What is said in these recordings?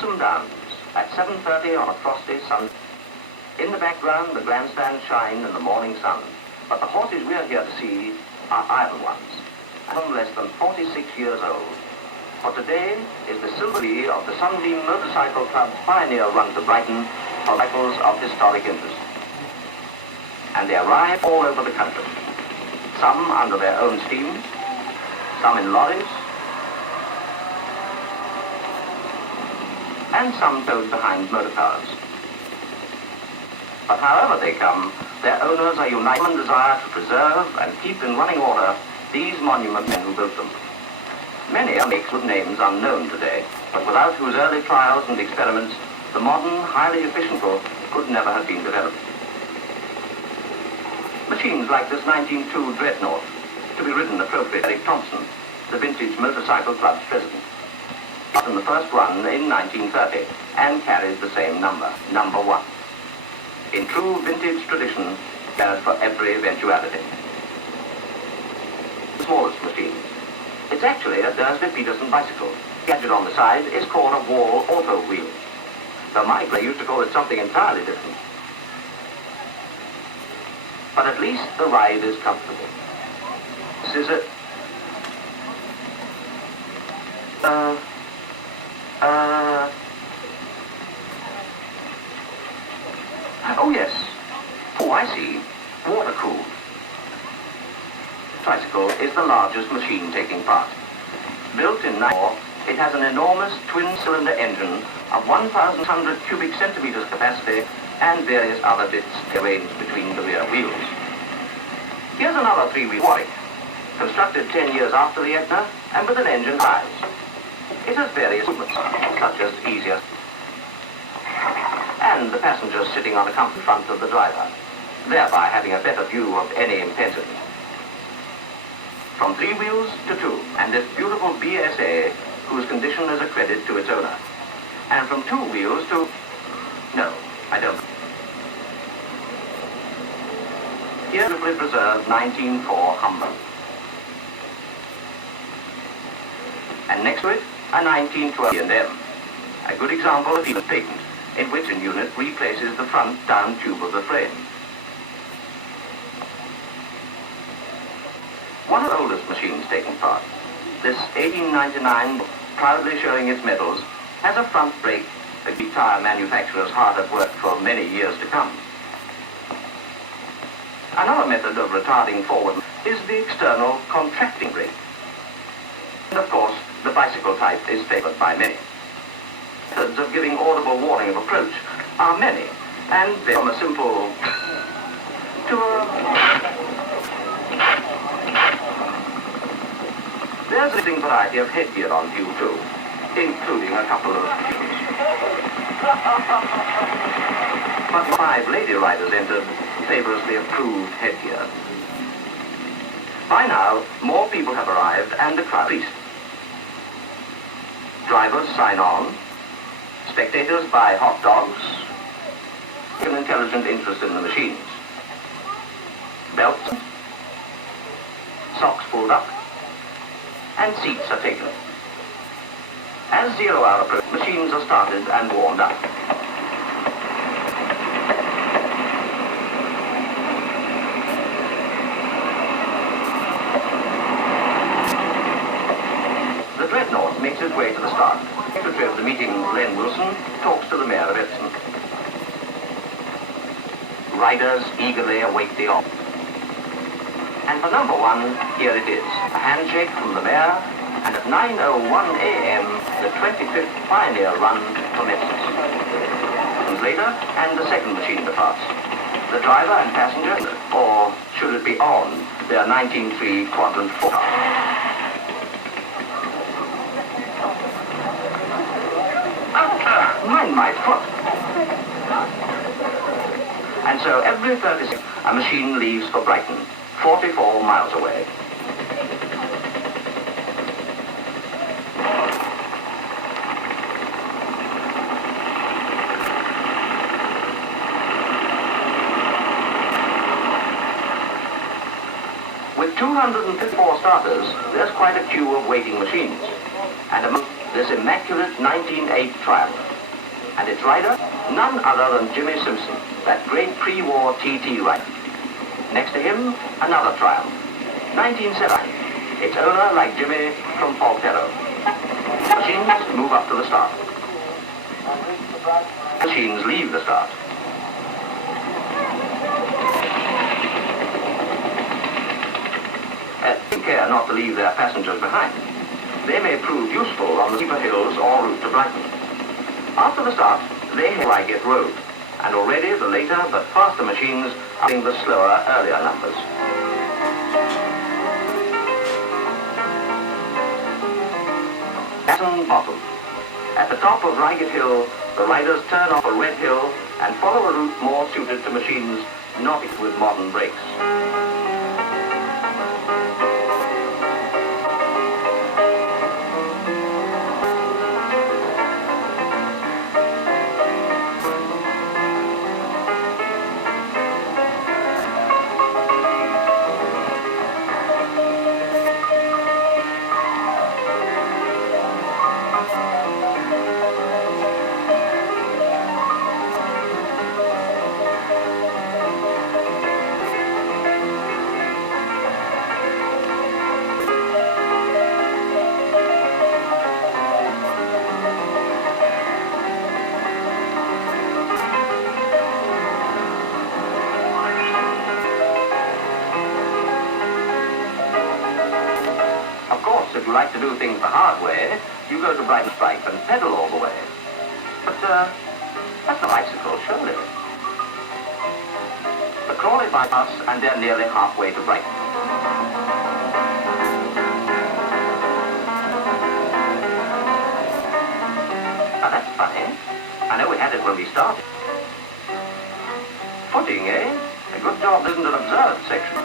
Epsom Downs at 7:30 on a frosty sun. In the background, the grandstands shine in the morning sun, but the horses we're here to see are iron ones, and less than 46 years old. For today is the silver jubilee of the Sunbeam Motorcycle Club's pioneer run to Brighton for cycles of historic interest. And they arrive all over the country, some under their own steam, some in lorries, and some towed behind motor cars. But however they come, their owners are united in desire to preserve and keep in running order these monument men who built them. Many are makes with names unknown today, but without whose early trials and experiments, the modern, highly efficient boat could never have been developed. Machines like this 1902 Dreadnought, to be ridden appropriately by Eric Thompson, the Vintage Motorcycle Club's president, in the first run in 1930 and carries the same number, number 1. In true vintage tradition, prepared for every eventuality. The smallest machine. It's actually a Dursley-Peterson bicycle. The gadget on the side is called a wall auto wheel. The Michael used to call it something entirely different. But at least the ride is comfortable. This is it. Oh yes. Oh, I see. Water-cooled. Tricycle is the largest machine taking part. Built in 1904, it has an enormous twin-cylinder engine of 1,100 cubic centimeters capacity and various other bits arranged between the rear wheels. Here's another three-wheel Warwick, constructed 10 years after the Etna and with an engine size. It has various movements, such as easier, and the passengers sitting on the comfy front of the driver, thereby having a better view of any impediment. From 3 wheels to 2, and this beautiful BSA, whose condition is a credit to its owner. And from 2 wheels to... No, I don't. Here, beautifully preserved 1904 Humber. And next to it, a 1912 E&M. A good example of even patent, in which a unit replaces the front down tube of the frame. One of the oldest machines taking part, this 1899, proudly showing its medals, has a front brake that the tire manufacturers hard at work for many years to come. Another method of retarding forward is the external contracting brake. And of course, the bicycle type is favored by many. Methods of giving audible warning of approach are many, and they from a simple to a... There's a distinct variety of headgear on view too, including a couple of shoes. But 5 lady riders entered favorably approved headgear. By now, more people have arrived and the crowd increased. Drivers sign on, spectators buy hot dogs, an intelligent interest in the machines. Belts, socks pulled up, and seats are taken. As 0 hour approaches, machines are started and warmed up. The Dreadnought makes its way to the start. Secretary of the meeting, Len Wilson, talks to the Mayor of Epsom. Riders eagerly await the offer. And for number 1, here it is. A handshake from the Mayor, and at 9:01 a.m., the 25th Pioneer Run commences. Later, and the second machine departs. The driver and passenger, or should it be on, their 1903 Quadrant 4 car. Mind my foot. And so every 30 seconds, a machine leaves for Brighton, 44 miles away. With 254 starters, there's quite a queue of waiting machines. And among this immaculate 1908 Triumph, and its rider, none other than Jimmy Simpson, that great pre-war TT rider. Next to him, another Triumph, 1970. Its owner, like Jimmy, from Poltello. Machines move up to the start. Machines leave the start. Take care not to leave their passengers behind. They may prove useful on the steeper hills or route to Brighton. After the start, they head Reigate Road, and already the later but faster machines are in the slower, earlier numbers. Baton Bottom. At the top of Reigate Hill, the riders turn off a red hill and follow a route more suited to machines not equipped with modern brakes. If you like to do things the hard way, you go to Brighton Stripe and pedal all the way. But, that's a bicycle, surely. The Crawley bypass, and they're nearly halfway to Brighton. Now, that's funny. I know we had it when we started. Footing, eh? A good job isn't an observed section.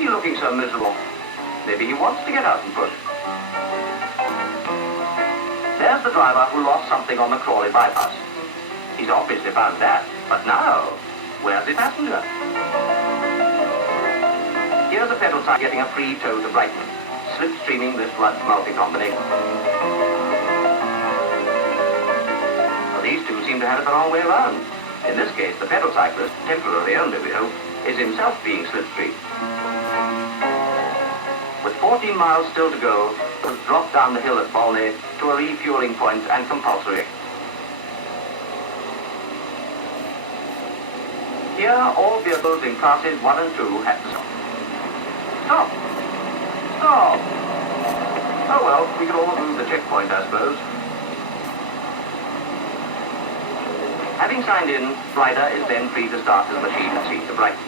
Looking so miserable. Maybe he wants to get out and push. There's the driver who lost something on the Crawley bypass. He's obviously found that. But now, where's the passenger? Here's a pedal side getting a free tow to Brighton, slipstreaming this Rudd multi-combination. Well, these two seem to have it the wrong way around. In this case, the pedal cyclist, temporarily only we hope, is himself being slipstreamed. With 14 miles still to go, we'll drop down the hill at Bolney to a refueling point and compulsory. Here, all vehicles in classes 1 and 2 have to stop. Stop! Stop! Oh well, we can all move the checkpoint, I suppose. Having signed in, rider is then free to start the machine and see to Brighton.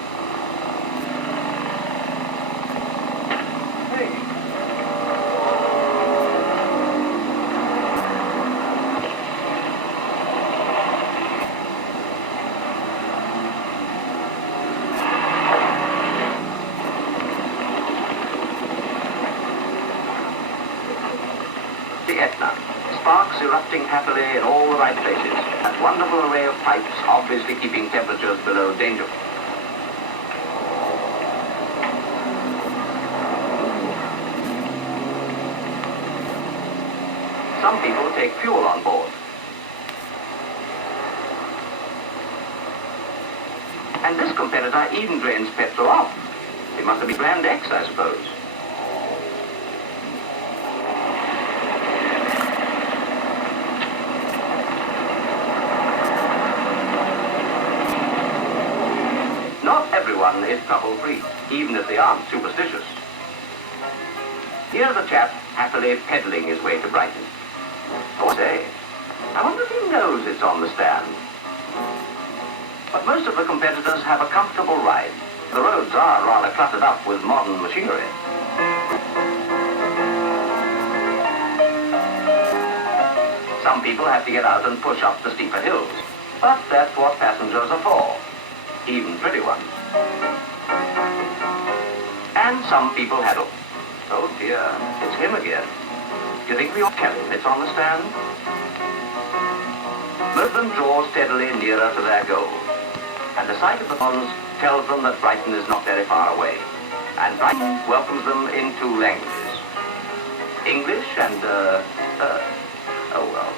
The Etna, sparks erupting happily in all the right places, that wonderful array of pipes obviously keeping temperatures below danger. Some people take fuel on board. And this competitor even drains petrol off. It must have been Grand X, I suppose. Everyone is trouble-free, even if they aren't superstitious. Here's a chap happily peddling his way to Brighton. Oh, say, I wonder if he knows it's on the stand. But most of the competitors have a comfortable ride. The roads are rather cluttered up with modern machinery. Some people have to get out and push up the steeper hills, but that's what passengers are for, even pretty ones. And some people had it. Oh dear, it's him again. Do you think we ought to tell him it's on the stand? Most of them draw steadily nearer to their goal. And the sight of the ponds tells them that Brighton is not very far away. And Brighton welcomes them in two languages. English and, oh well.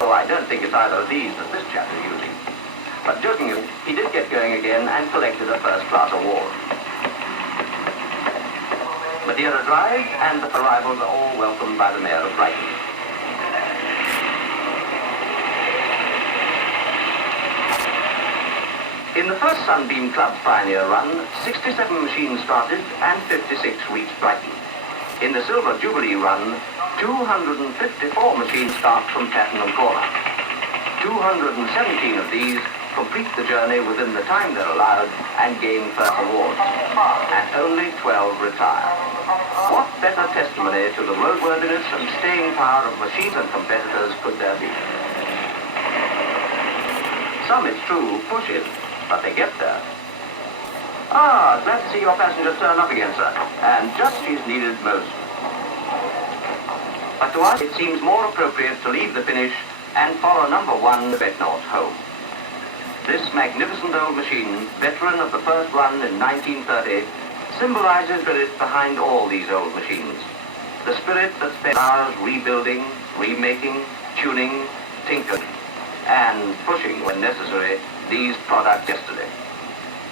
Oh, I don't think it's either of these that this chap is using. But jokingly, he did get going again and collected a first-class award. Madeira Drive and the arrivals are all welcomed by the Mayor of Brighton. In the first Sunbeam Club's pioneer run, 67 machines started and 56 reached Brighton. In the Silver Jubilee run, 254 machines start from Platinum Corner. 217 of these complete the journey within the time they're allowed and gain first awards, and only 12 retire. What better testimony to the roadworthiness and staying power of machines and competitors could there be? Some, it's true, push it, but they get there. Ah, glad to see your passengers turn up again, sir, and just she's needed most. But to us, it seems more appropriate to leave the finish and follow number 1, Betnort, home. This magnificent old machine, veteran of the first run in 1930, symbolizes the spirit behind all these old machines. The spirit that spent hours rebuilding, remaking, tuning, tinkering, and pushing when necessary these products yesterday.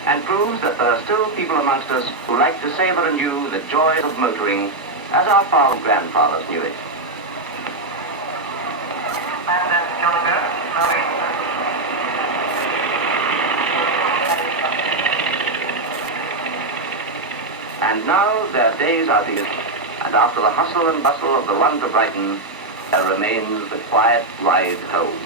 And proves that there are still people amongst us who like to savor anew the joys of motoring as our father and grandfathers knew it. And now their days are these, and after the hustle and bustle of the run to Brighton, there remains the quiet ride home.